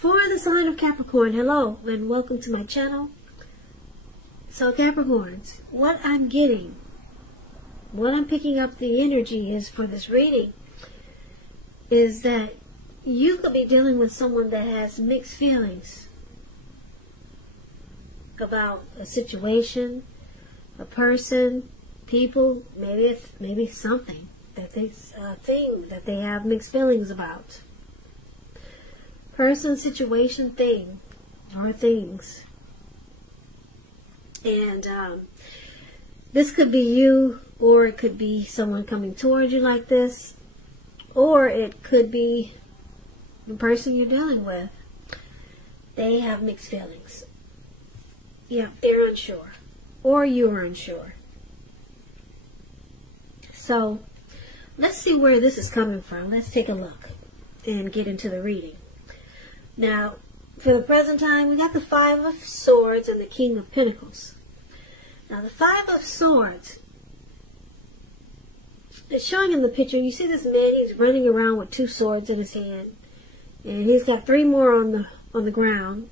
For the sign of Capricorn, hello and welcome to my channel. So Capricorns, what I'm getting, what I'm picking up the energy is for this reading is that you could be dealing with someone that has mixed feelings about a situation, a person, people, maybe something that they thing that they have mixed feelings about. Person, situation, thing, or things. And this could be you, or it could be someone coming towards you like this, or it could be the person you're dealing with. They have mixed feelings. Yeah, they're unsure, or you're unsure. So let's see where this is coming from. Let's take a look and get into the reading. Now, for the present time, we got the Five of Swords and the King of Pentacles. Now, the Five of Swords, it's showing in the picture, you see this man, he's running around with two swords in his hand. And he's got three more on the ground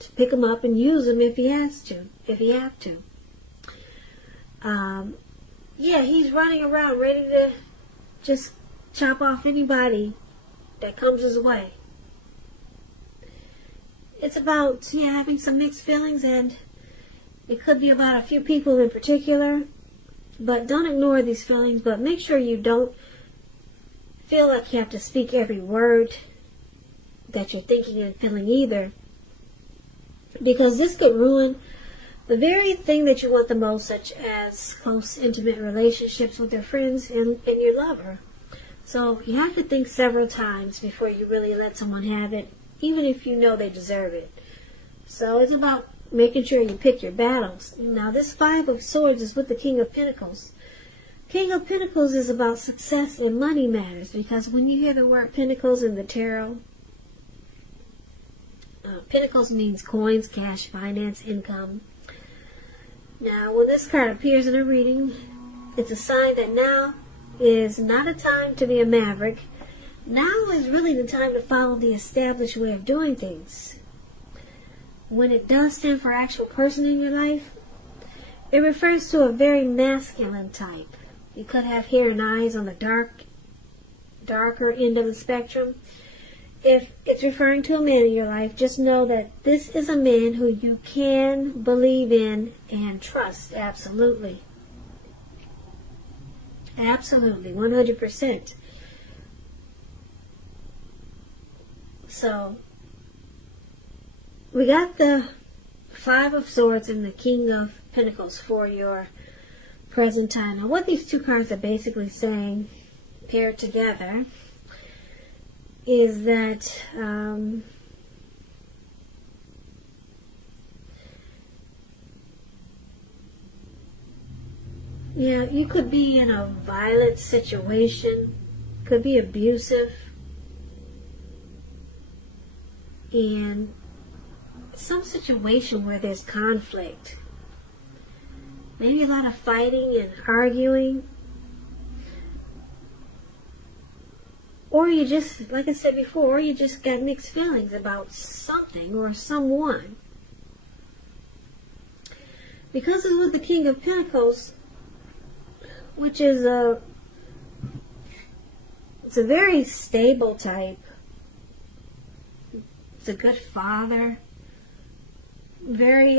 to pick them up and use them if he has to, if he have to. Yeah, he's running around ready to just chop off anybody that comes his way. It's about, yeah, having some mixed feelings, and it could be about a few people in particular. But don't ignore these feelings, but make sure you don't feel like you have to speak every word that you're thinking and feeling either. Because this could ruin the very thing that you want the most, such as close, intimate relationships with your friends and your lover. So you have to think several times before you really let someone have it, even if you know they deserve it. So it's about making sure you pick your battles. Now, this Five of Swords is with the King of Pentacles. King of Pentacles is about success and money matters, because when you hear the word Pentacles in the tarot, Pentacles means coins, cash, finance, income. Now, when this card appears in a reading, it's a sign that now is not a time to be a maverick. Now is really the time to follow the established way of doing things. When it does stand for actual person in your life, it refers to a very masculine type. You could have hair and eyes on the darker end of the spectrum. If it's referring to a man in your life, just know that this is a man who you can believe in and trust. Absolutely. Absolutely, 100%. So, we got the Five of Swords and the King of Pentacles for your present time. Now, what these two cards are basically saying, paired together, is that yeah, you could be in a violent situation, could be abusive, and some situation where there's conflict, maybe a lot of fighting and arguing, or you just, like I said before, you just got mixed feelings about something or someone. Because it's with the King of Pentacles, which is it's a very stable type. It's a good father. Very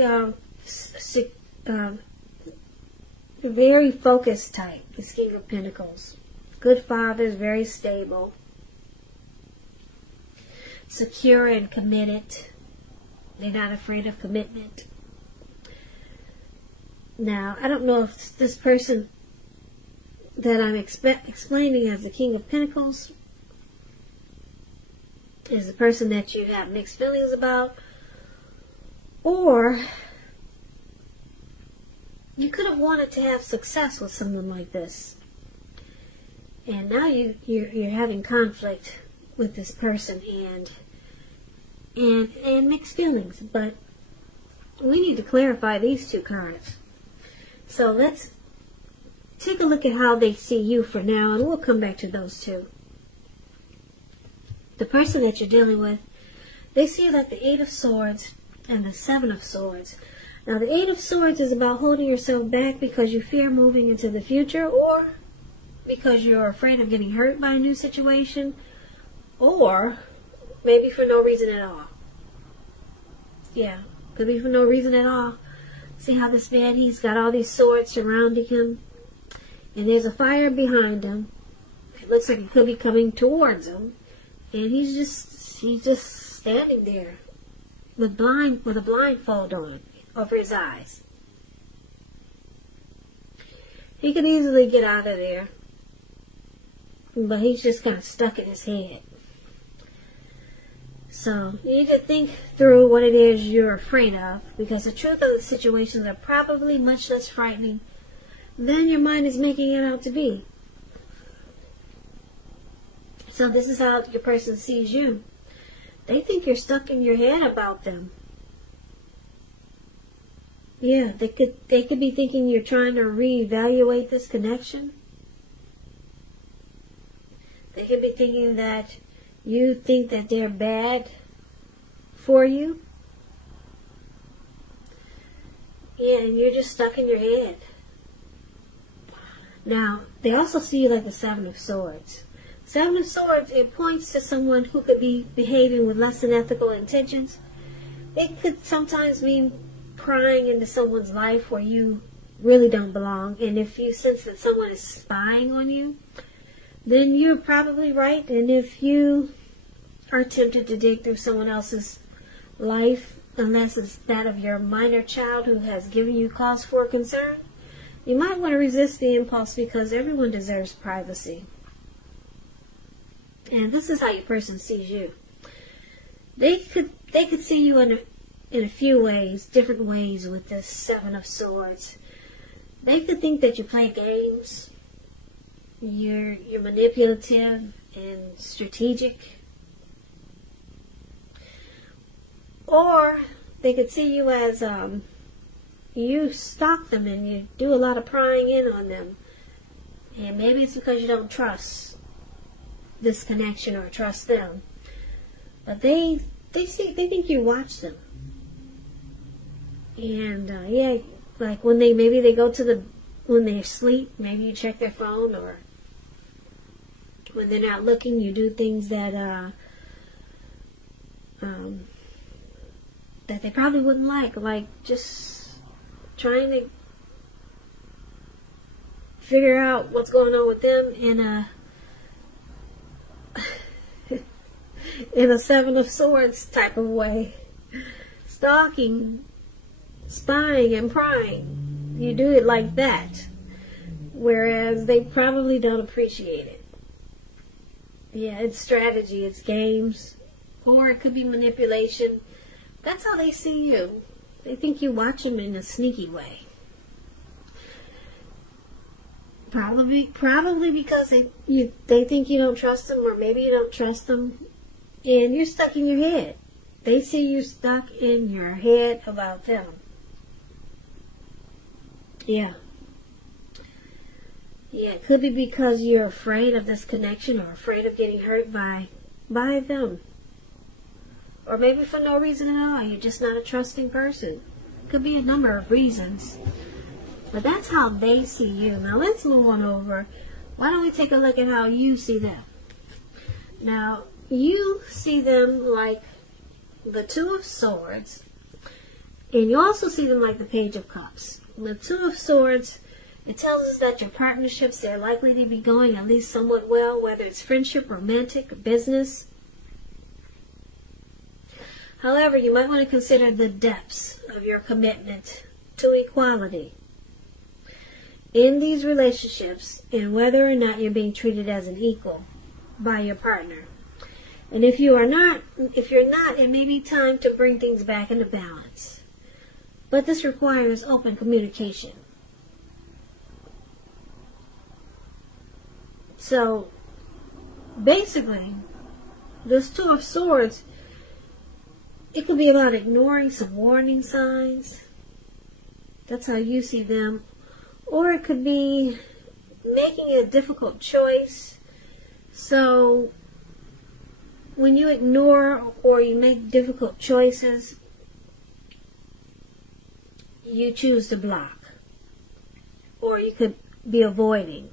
very focused type, this King of Pentacles. Good fathers, very stable, secure and committed. They're not afraid of commitment. Now, I don't know if this person that I'm explaining as the King of Pentacles is the person that you have mixed feelings about, or you could have wanted to have success with someone like this, and now you're having conflict with this person and mixed feelings. But we need to clarify these two cards. So let's take a look at how they see you for now, and we'll come back to those two. The person that you're dealing with, They see you like the Eight of Swords and the Seven of Swords. Now, the Eight of Swords is about holding yourself back because you fear moving into the future, or because you're afraid of getting hurt by a new situation, or maybe for no reason at all. Yeah, could be for no reason at all. See how this man, he's got all these swords surrounding him, and there's a fire behind him. It looks like it could be coming towards him, and he's just standing there with a blindfold on over his eyes. He could easily get out of there, but he's just kind of stuck in his head. So you need to think through what it is you're afraid of, because the truth of the situations are probably much less frightening than your mind is making it out to be. So this is how your person sees you. They think you're stuck in your head about them. Yeah, they could be thinking you're trying to reevaluate this connection. They could be thinking that you think that they're bad for you. Yeah, and you're just stuck in your head. Now, they also see you like the Seven of Swords. Seven of Swords, it points to someone who could be behaving with less than ethical intentions. It could sometimes mean prying into someone's life where you really don't belong. And if you sense that someone is spying on you, then you're probably right. And if you are tempted to dig through someone else's life, unless it's that of your minor child who has given you cause for concern, you might want to resist the impulse, because everyone deserves privacy. And this is how your person sees you. They could see you in a few ways, different ways with this Seven of Swords. They could think that you play games. You're manipulative and strategic. Or they could see you as you stalk them and you do a lot of prying in on them. And maybe it's because you don't trust this connection or trust them. But they think you watch them. And yeah, like when they go to when they sleep, maybe you check their phone, or when they're not looking, you do things that that they probably wouldn't like just trying to figure out what's going on with them in a Seven of Swords type of way. Stalking, spying, and prying. You do it like that. Whereas they probably don't appreciate it. Yeah, it's strategy, it's games. Or it could be manipulation. That's how they see you. They think you watch them in a sneaky way. Probably because they think you don't trust them, or maybe you don't trust them, and you're stuck in your head. They see you stuck in your head about them. Yeah. Yeah, it could be because you're afraid of this connection, or afraid of getting hurt by them. Or maybe for no reason at all. You're just not a trusting person. Could be a number of reasons. But that's how they see you. Now let's move on over. Why don't we take a look at how you see them? Now, you see them like the Two of Swords. And you also see them like the Page of Cups. The Two of Swords, it tells us that your partnerships, they're likely to be going at least somewhat well, whether it's friendship, romantic, or business. However, you might want to consider the depths of your commitment to equality in these relationships, and whether or not you're being treated as an equal by your partner. And if you're not, it may be time to bring things back into balance. But this requires open communication. So, basically, this Two of Swords, it could be about ignoring some warning signs. That's how you see them. Or it could be making a difficult choice. So, when you ignore or you make difficult choices, you choose to block. Or you could be avoiding.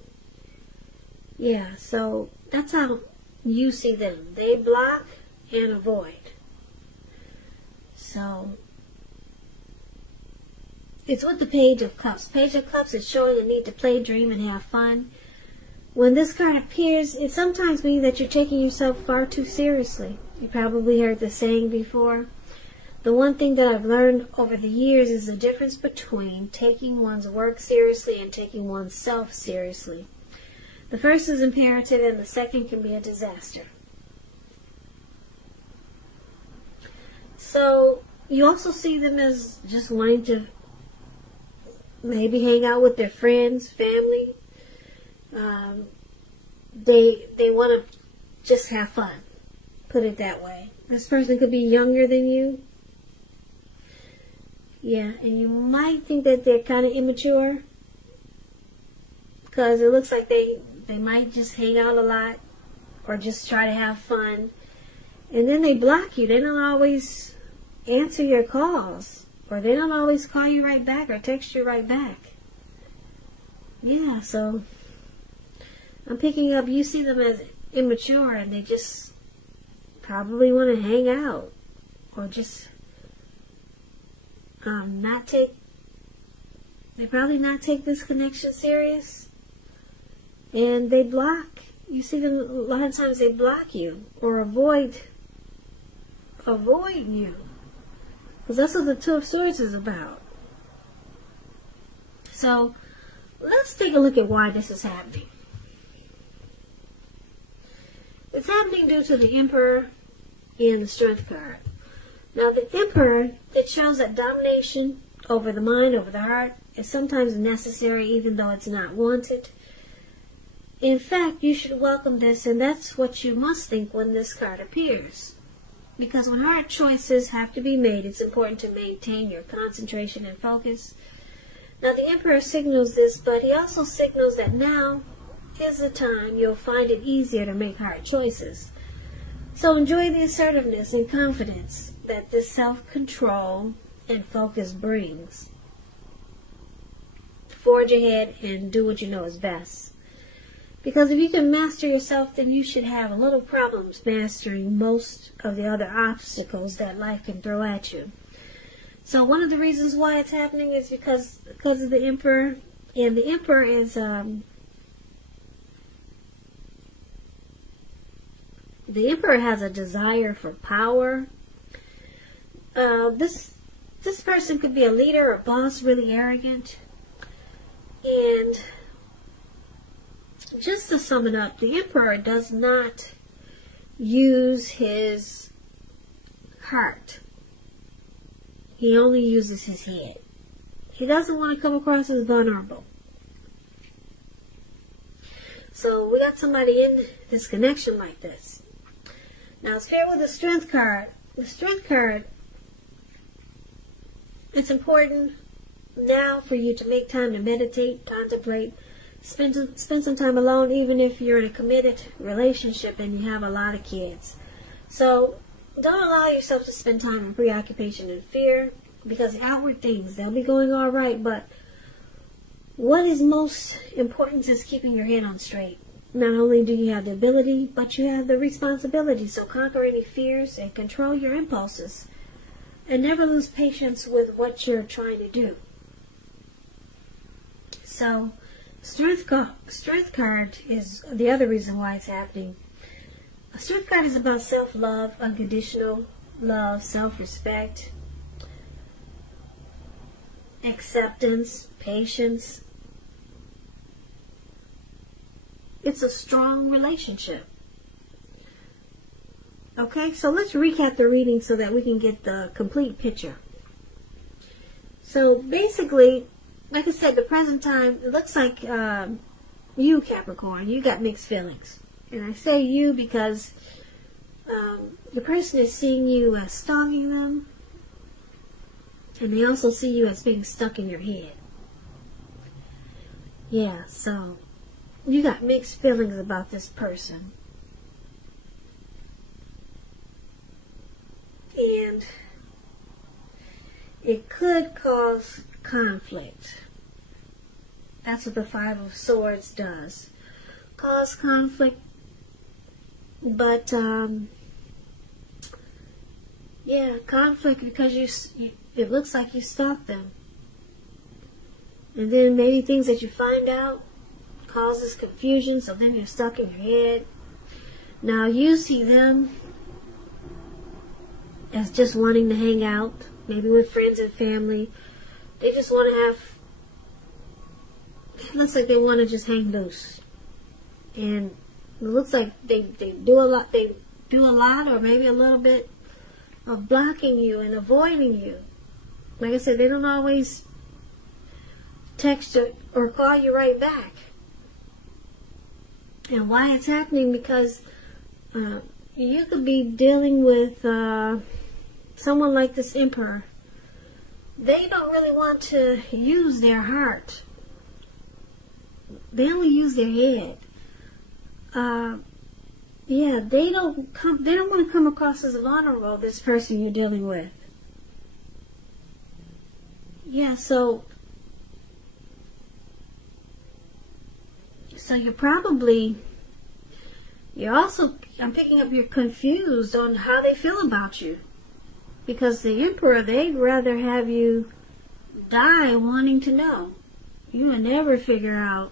Yeah, so that's how you see them. They block and avoid. So, it's with the Page of Cups. Page of Cups is showing the need to play, dream, and have fun. When this card appears, it sometimes means that you're taking yourself far too seriously. You probably heard the saying before. The one thing that I've learned over the years is the difference between taking one's work seriously and taking oneself seriously. The first is imperative and the second can be a disaster. So, you also see them as just wanting to maybe hang out with their friends, family. They want to just have fun. Put it that way. This person could be younger than you. Yeah, and you might think that they're kind of immature. Because it looks like they might just hang out a lot. Or just try to have fun. And then they block you. They don't always answer your calls. Or they don't always call you right back or text you right back. Yeah, so I'm picking up, you see them as immature and they just probably want to hang out. Or just they probably not take this connection serious. And they block. You see them, a lot of times they block you or avoid you. Because that's what the Two of Swords is about. So, let's take a look at why this is happening. It's happening due to the Emperor and the Strength card. Now, the Emperor, it shows that domination over the mind, over the heart, is sometimes necessary even though it's not wanted. In fact, you should welcome this, and that's what you must think when this card appears. Because when hard choices have to be made, it's important to maintain your concentration and focus. Now, the Emperor signals this, but he also signals that now is the time you'll find it easier to make hard choices. So enjoy the assertiveness and confidence that this self-control and focus brings. Forge ahead and do what you know is best. Because if you can master yourself, then you should have a little problems mastering most of the other obstacles that life can throw at you. So one of the reasons why it's happening is because of the Emperor. And the Emperor is the Emperor has a desire for power. This person could be a leader or boss, really arrogant. And just to sum it up, the Emperor does not use his heart. He only uses his head. He doesn't want to come across as vulnerable. So we got somebody in this connection like this. Now it's fair with the Strength card. The Strength card, it's important now for you to make time to meditate, contemplate, spend some time alone, even if you're in a committed relationship and you have a lot of kids. So don't allow yourself to spend time in preoccupation and fear, because the outward things, they'll be going all right, but what is most important is keeping your head on straight. Not only do you have the ability, but you have the responsibility. So conquer any fears and control your impulses. And never lose patience with what you're trying to do. So, Strength card is the other reason why it's happening. A Strength card is about self-love, unconditional love, self-respect, acceptance, patience. It's a strong relationship. Okay, so let's recap the reading so that we can get the complete picture. So basically, like I said, the present time, it looks like you, Capricorn, you got mixed feelings. And I say you because the person is seeing you as stalking them, and they also see you as being stuck in your head. Yeah, so you got mixed feelings about this person. and it could cause conflict. That's what the Five of Swords does. Cause conflict. But, yeah, conflict because it looks like you stalked them. And then maybe things that you find out causes confusion, so then you're stuck in your head. Now you see them as just wanting to hang out, maybe with friends and family. They just want to have, it looks like they want to just hang loose. And it looks like they do a lot, or maybe a little bit of blocking you and avoiding you. Like I said, they don't always text or call you right back. And why it's happening, because you could be dealing with someone like this Emperor. They don't really want to use their heart. They only use their head. Yeah, they don't want to come across as vulnerable, this person you're dealing with. Yeah, so I'm picking up you're confused on how they feel about you. Because the Emperor, they'd rather have you die wanting to know. You will never figure out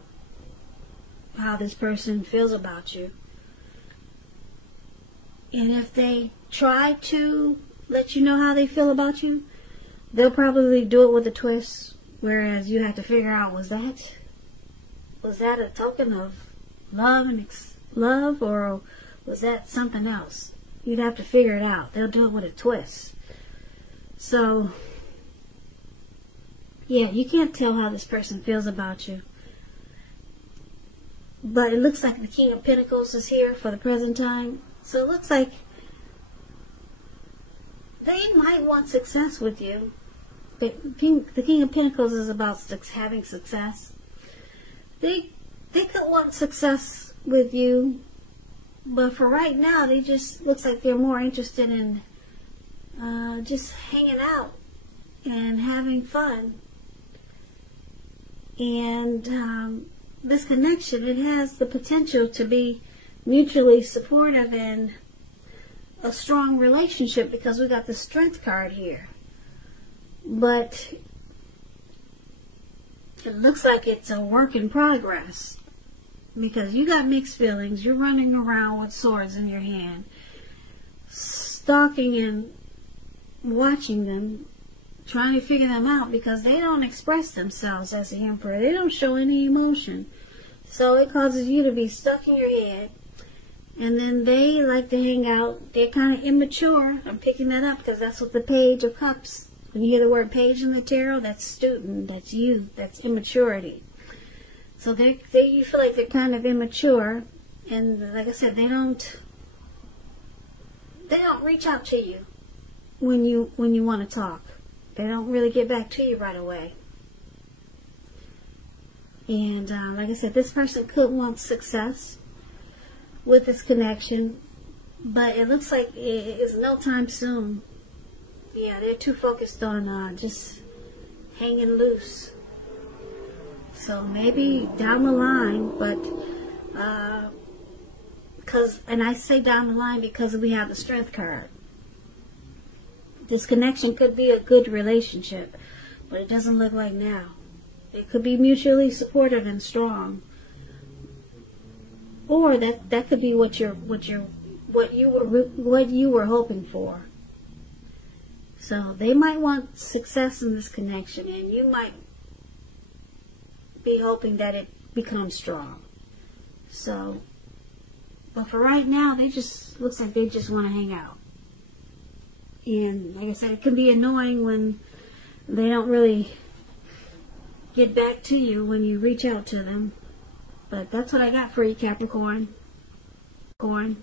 how this person feels about you. And if they try to let you know how they feel about you, they'll probably do it with a twist. Whereas you have to figure out, was that a token of love, or was that something else? You'd have to figure it out. They'll do it with a twist. So, yeah, you can't tell how this person feels about you. But it looks like the King of Pentacles is here for the present time. So it looks like they might want success with you. The King of Pentacles is about having success. They could want success with you, but for right now, they just looks like they're more interested in just hanging out and having fun. And this connection, it has the potential to be mutually supportive and a strong relationship, because we got the Strength card here. But it looks like it's a work in progress, because you got mixed feelings. You're running around with swords in your hand, stalking and watching them, trying to figure them out, because they don't express themselves as the Emperor. They don't show any emotion. So it causes you to be stuck in your head. And then they like to hang out. They're kind of immature. I'm picking that up because that's what the Page of Cups, when you hear the word page in the tarot, that's student, that's youth, that's immaturity. So you feel like they're kind of immature. And like I said, they don't reach out to you when you want to talk. They don't really get back to you right away. And like I said, this person could want success with this connection, but it looks like it's no time soon. Yeah, they're too focused on just hanging loose. So maybe down the line, but and I say down the line because we have the Strength card. This connection could be a good relationship, but it doesn't look like now. It could be mutually supportive and strong, or that could be what you were hoping for. So they might want success in this connection, and you might be hoping that it becomes strong. So, but for right now, looks like they just want to hang out. And like I said, it can be annoying when they don't really get back to you when you reach out to them. But that's what I got for you, Capricorn. Corn.